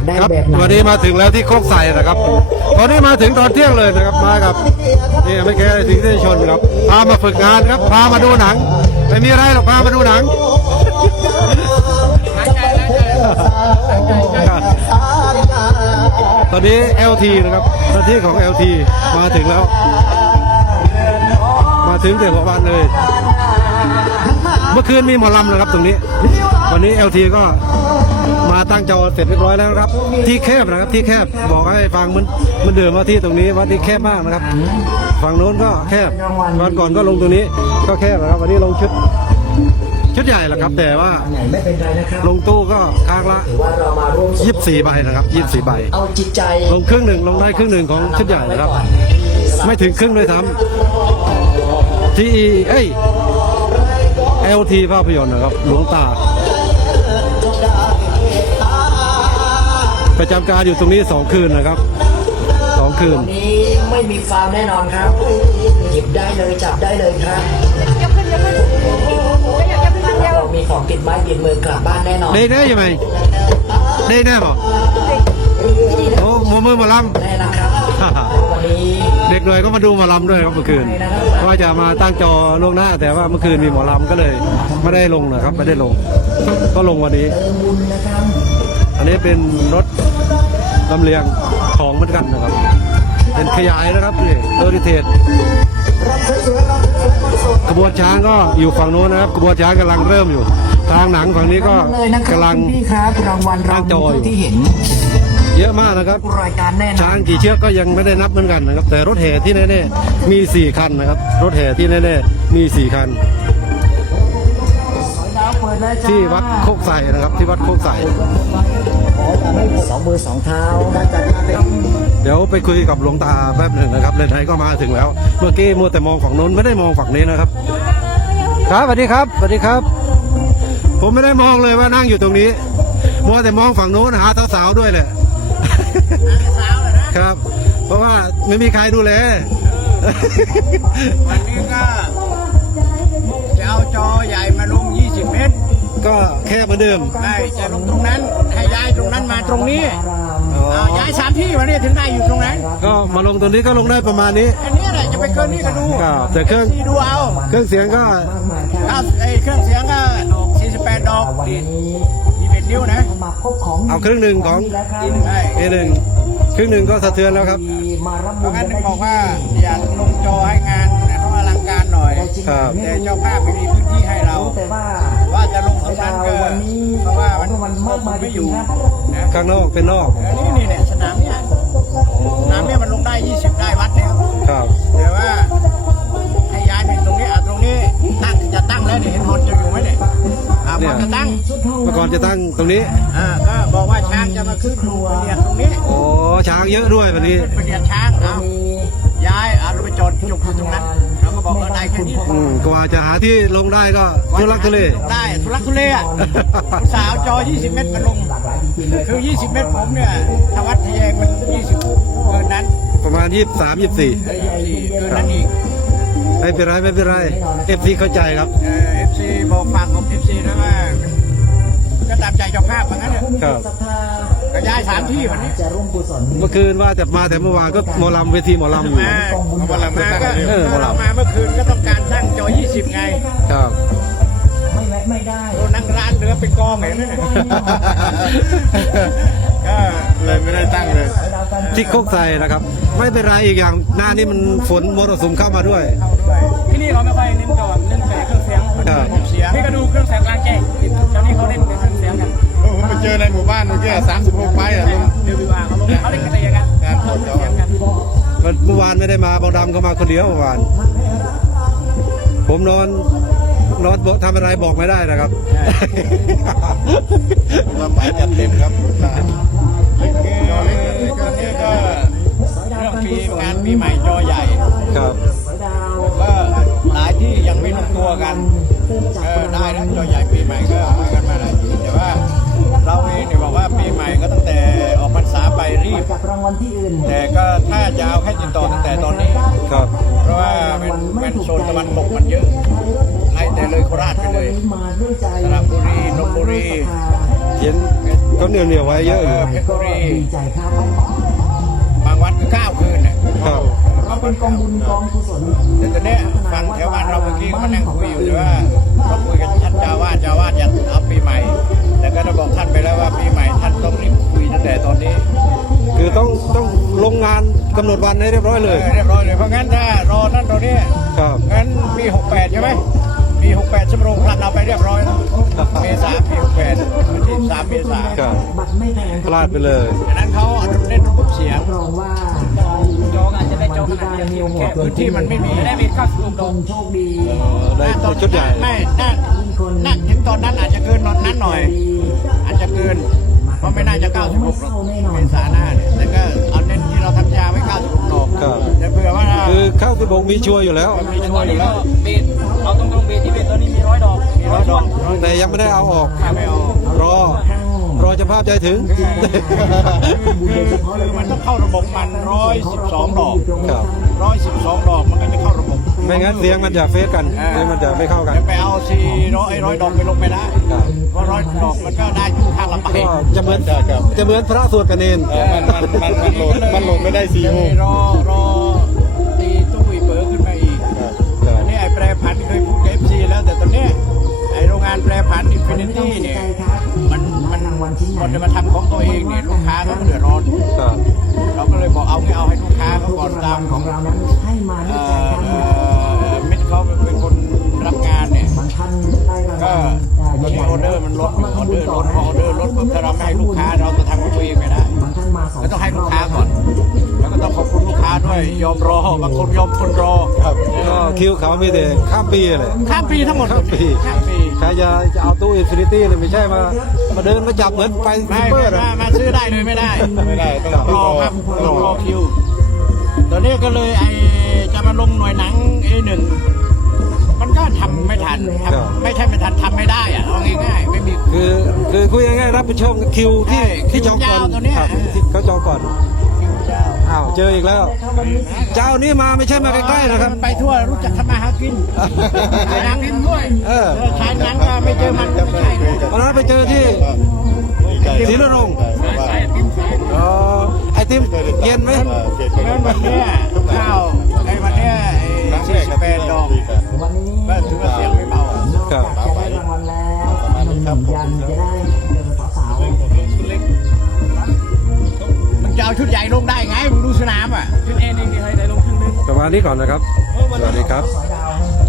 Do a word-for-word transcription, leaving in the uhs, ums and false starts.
ได้ครับแบบไหนวันนี้มาถึงแล้วที่โคกใส่นะครับตอนนี้มาถึงตอนเที่ยงเลยนะครับมากับนี่ไม่แค่สิงห์ที่ชนครับพามาฝึกงานครับพามาดูหนังไม่มีอะไรหรอกพามาดูหนังตอนนี้ แอล ที นะครับหน้าที่ของ แอล ที มาถึงแล้ว มาถึงแต่หัววันเลย เมื่อคืนมีหมอลำนะครับตรงนี้ วันนี้ แอล ที ก็มาตั้งจอเสร็จเรียบร้อยแล้วครับ ที่แคบนะครับที่แคบบอกให้ฟังมันมันเดิมว่าที่ตรงนี้ว่าที่แคบมากนะครับฝั่งโน้นก็แคบวันก่อนก็ลงตรงนี้ก็แคบนะครับวันนี้ลงชุดชุดใหญ่แหละครับ แต่ว่าไม่เป็นไรนะครับลงตู้ก็ค้างละถือว่าเรามาร่วมยี่สิบสี่ใบนะครับยี่สิบสี่ใบเอาจิตใจลงครึ่งหนึ่งลงได้ครึ่งหนึ่งของชุดใหญ่นะครับ ไม่ถึงครึ่งเลยทำทีเอ้ย แอล ที ภาพยนตร์นะครับหลวงตาประจำการอยู่ตรงนี้สองคืนนะครับสองคืนวันนี้ไม่มีฟาวล์แน่นอนครับ หยิบได้เลยจับได้เลยครับยกขึ้นยกขึ้นก็อยากจะขึ้นเดียวเรามีของติดไม้ติดมือกลับบ้านแน่นอนได้แน่ยังไงได้แน่ป่ะโอ้มือมือมาลแน่นะครับำวันนี้เด็กเลยก็มาดูหมอลำด้วยครับเมื่อคืนว่าจะมาตั้งจอล่วงหน้าแต่ว่าเมื่อคืนมีหมอลำก็เลยไม่ได้ลงนะครับไม่ได้ลง ก็ลงวันนี้เติมบุญนะครับอันนี้เป็นรถลำเลียงของเหมือนกันนะครับ เป็นขยายนะครับนี่เออริเทสกระบวนช้างก็อยู่ฝั่งโน้นนะครับกระบวนช้างกำลังเริ่มอยู่ ทางหนังฝั่งนี้ก็เลยนะครับกำลังคุณพี่ครับรางวัลเราตั้งจออยู่ที่เห็นเยอะมากนะครับรายการแน่นอนช้างกี่เชือกก็ยังไม่ได้นับเหมือนกันนะครับ แต่รถแห่ที่แน่ๆมีสี่คันนะครับ รถแห่ที่แน่ๆมีสี่คัน ที่วัดโคกใส่นะครับ ที่วัดโคกใส่สองมือสองเท้าเดี๋ยวไปคุยกับหลวงตาแป๊บหนึ่งนะครับไหนๆก็มาถึงแล้ว เมื่อกี้มัวแต่มองฝั่งโน้นไม่ได้มองฝั่งนี้นะครับ ครับสวัสดีครับสวัสดีครับ ผมไม่ได้มองเลยว่านั่งอยู่ตรงนี้มัวแต่มองฝั่งโน้นหาสาวๆด้วยแหละครับ เพราะว่าไม่มีใครดูแลวันนี้ก็จะเอาจอใหญ่มาลงยี่สิบเมตรก็แค่เหมือนเดิมใช่จะลงตรงนั้น ให้ย้ายตรงนั้นมาตรงนี้อ๋อเอาย้ายสามที่วันนี้ถึงได้อยู่ตรงนั้นก็มาลงตรงนี้ก็ลงได้ประมาณนี้อันนี้แหละจะไปเกินนี่ก็ดูครับแต่เครื่องที่ดูเอาเครื่องเสียงก็ครับไอ้เครื่องเสียงก็สี่สิบแปดดอกดีมีเป็นนิ้วนะมาพบของเอาครึ่งหนึ่งของใช่เอหนึ่งครึ่งหนึ่งก็สะเทือนแล้วครับมารับเพบุราะญงั้นได้บอกว่าอยากลงจอให้งานเขาอลังการหน่อยครับแต่เจ้าภาพไม่มีพื้นที่ให้เราแต่ว่าว่าจะลงตรงนั้นก็เพราะว่ามันมันมากมายไม่อยู่นะข้างนอกเป็นนอกอันนี้นี่เนี่ยสนามเนี่ยสนามเนี่ยมันลงได้ยี่สิบได้วัดแล้วครับแต่ว่าให้ย้ายไปตรงนี้อ่ะตรงนี้ตั้งจะตั้งแล้วเนี่ยเห็นหมดจะอยู่ไหมเนี่ยอ่าพอจะตั้งเมื่อก่อนจะตั้งตรงนี้อ่าก็บอกว่าช้างจะมาขึ้นครูเรียนตรงนี้โอ้ช้างเยอะด้วยวันนี้ขึ้นไปเรียนช้างเอาย้ายเอาเราไปจอดจุกอยู่ตรงนั้นเขาก็บอกเออได้แค่นี้อืมกว่าจะหาที่ลงได้ก็ทุลักทุเลได้ทุลักทุเลอ่ะสาวจอยี่สิบเมตรมาลงคือยี่สิบเมตรผมเนี่ยทวัดทะแยงมันยี่สิบเกินนั้นประมาณยี่สิบสามยี่สิบสี่เออยี่สิบสี่เกินนั้นอีกไม่เป็นไรไม่เป็นไรเอฟซีเข้าใจครับเอฟซีบอกฝากของเอฟซีนะว่าก็ตามใจเจ้าภาพเหมือนกันเนี่ยครับก็ย้ายสามที่วันนี้จะร่วมกุศลเมื่อคืนว่าจะมาแต่เมื่อวานก็หมอลำเวทีหมอลำอยู่มาพอเรามาก็เออพอเรามาเมื่อคืนก็ต้องการตั้งจอยี่สิบไงครับไม่แวะไม่ได้โอ้นั่งร้านเหลือเป็นกองเห็นไหมเนี่ยก็เลยไม่ได้ตั้งเลยที่โคกใส่นะครับ ไม่เป็นไรอีกอย่างหน้านี่มันฝนมรสุมเข้ามาด้วยเข้าด้วยที่นี่เขาไม่ค่อยเน้นจอเน้นแต่เครื่องเสียงครับเสียงนี่ก็ดูเครื่องเสียงกลางแจ้งเจ้านี่เขาเล่นเป็นเครื่องเสียงกันโอ้ผมไปเจอในหมู่บ้านเมื่อกี้สามสิบหกไม้อะลุงเดวิวอาร์เขาลงเขาเล่นกันแต่ยังไงการเข้าเสียงกันเมื่อวานไม่ได้มาบางดำก็มาคนเดียวเมื่อวาน ผมนอนนอนทำอะไรบอกไม่ได้นะครับมาไปจัดเต็มครับตาจอเล็กเลยก็นี่ก็เรื่องปีงานปีใหม่จอใหญ่ครับก็หลายที่ยังไม่ลงตัวกันเออได้นะจอใหญ่ปีใหม่ก็คุยกันมาหลายที่แต่ว่าเราเองเนี่ยบอกว่าปีใหม่ก็ตั้งแต่ออกพรรษาไปรีบจากรางวัลที่อื่นแต่ก็ถ้าจะเอาแค่ติดต่อตั้งแต่ตอนนี้ครับเพราะว่าเป็นเป็นโซนตะวันตกมันเยอะไล่แต่เลยโคราชไปเลยมาด้วยใจสระบุรีนนทบุรีเห็นตอนนี้เหนียวเหนียวๆไว้เยอะอยู่เพชรบุรีดีใจครับบางวันก็เก้าคืนเนี่ยครับก็เป็นกองบุญกองกุศลแต่ตอนเนี้ยฟังแถวบ้านเราเมื่อกี้ก็มานั่งคุยอยู่แต่ว่าเราคุยกับท่านเจ้าวาดเจ้าวาดอยากเอาปีใหม่ แต่ก็ได้บอกท่านไปแล้วว่าปีใหม่ท่านต้องรีบคุยตั้งแต่ตอนนี้คือต้องต้องลงงานกำหนดวันให้เรียบร้อยเอเลยอเรียบร้อยเลยเพราะงั้นถ้ารอนั่นตอนนี้ครับงั้นปีหกแปดใช่ไหมปีหกแปดชั่วโมงพลัดเราไปเรียบร้อยแล้วเมษาปีหกแปดวันที่สามเมษาครับบัตรไม่แพงพลาดไปเลยดังนั้นเขาเอาเล่นระบบเสียงรองว่าจองอาจจะได้จองที่ขนาได้ดมีเดีโอยวกาแค่สพื้นที่มันไม่มีได้มีข้าวสุกตรงโชคดีได้ชุดใหญ่ไม่น่าน่าถึงตอนนั้นอาจจะเกินนอนนั้นหน่อย อาจจะเกิน เพราะไม่น่าจะเก้าสิบหกหรอกเมษาหน้าเนี่ยแต่ก็เอาเน้นที่เราทำยาไว้เก้าสิบหกดอกครับแต่เผื่อว่าคือเข้าสิบหกมีชัวร์อยู่แล้วมีช่วยอยู่แล้วเบสเอาตรงๆเบสที่เบสตอนนี้มีร้อยดอกมีร้อยดอกแต่ยังไม่ได้เอาออกถ้าไม่เอารอ รอเจะภาพใจถึงคือมันต้องเข้าระบบมันร้อยสิบสองดอกครับร้อยสิบสองดอกมันก็จะเข้าระบบไม่งั้นเสียงมันจะเฟซกันเสียงมันจะไม่เข้ากันจะไปเอาสี่ร้อยร้อยดอกไปลงไม่ได้ครับเพราะร้อยดอกมันก็ได้ทุกข้างละไปก็จะเหมือนจะเหมือนพระสวดกันเองเออมันมันมันมันโหลดมันโหลดไม่ได้สี่โมงรอรอตีตู้อีเปิดขึ้นมาอีก อันนี้ไอ้แปรผันเคยพูดกับเอฟซีแล้วแต่ตอนเนี้ยไอ้โรงงานแปรผันอินฟินิตี้เนี่ยมันมันมันจะมาทำของตัวเองเนี่ยลูกค้าเขาก็เดือดร้อนครับเราก็เลยบอกเอาไม่เอาให้ลูกค้าเขาก่อนตามของเรานั้นให้มาด้เอ่วยใจกันอมิตรเขาเป็นคนรับงานเนี่ยบางท่านได้รางก็วัลตอนนี้ออเดอร์มันลดอยู่ออเดอร์ลดพอออเดอร์ลดปุ๊บถ้าเราไม่ให้ลูกค้าเราจะทำของตัวเองไม่ได้บางท่านมาสองก็ต้องให้ลูกค้าก่อน แล้วก็ต้องขอบคุณลูกค้าด้วยยอมรอบางคนยอมทนรอครับก็คิวเขามีแต่ข้ามปีเลยข้ามปีทั้งหมดข้ามปีข้ามปีใครจะจะเอาตู้อินฟินิตี้เนี่ยไม่ใช่มา มาเดินมาจับเหมือนไปไม่ซูเปอไม่ร์นะมามาซื้อได้เลยไม่ได้ไม่ได้ต้องรอครับต้องรอคิว ตอนนี้ก็เลยไอจะมาลงหน่วยหนัง เอ หนึ่ง มันก็ทำไม่ทันทำไม่ใช่ไม่ทันทำไม่ได้อะเอาง่ายๆไม่มีคือคือคุยง่ายๆรับผิดชอบคิวที่ใช่ที่จองก่อนคิวยาวตัวเนี้ยครับที่เขาจองก่อนคิวเจ้าอ้าวเจออีกแล้ว เจ้านี้มาไม่ใช่มาใกล้ๆนะครับมันไปทั่วรู้จักทำมาหากินขายหนังด้วยเออเออขายหนังก็ไม่เจอมันก็ไม่ใช่นะวันนั้นไปเจอที่ ศรีนรงค์ อ๋อไอติมเย็นไหมเพราะฉะนั้นวันเนี้ยข้าวไอ้วันเนี้ยไอ้สี่สิบแปดดอกวันนี้ก็ถือว่าเสียงไม่เบาครับจะได้รางวัลแล้วหนุ่มยันจะได้เจอสาวมันจะเอาชุดใหญ่ลงได้ไงมึงดูสนามอ่ะขึ้นเองเองดีให้ได้ลงครึ่งนึงประมาณนี้ก่อนนะครับ สวัสดีครับๆสอยดาว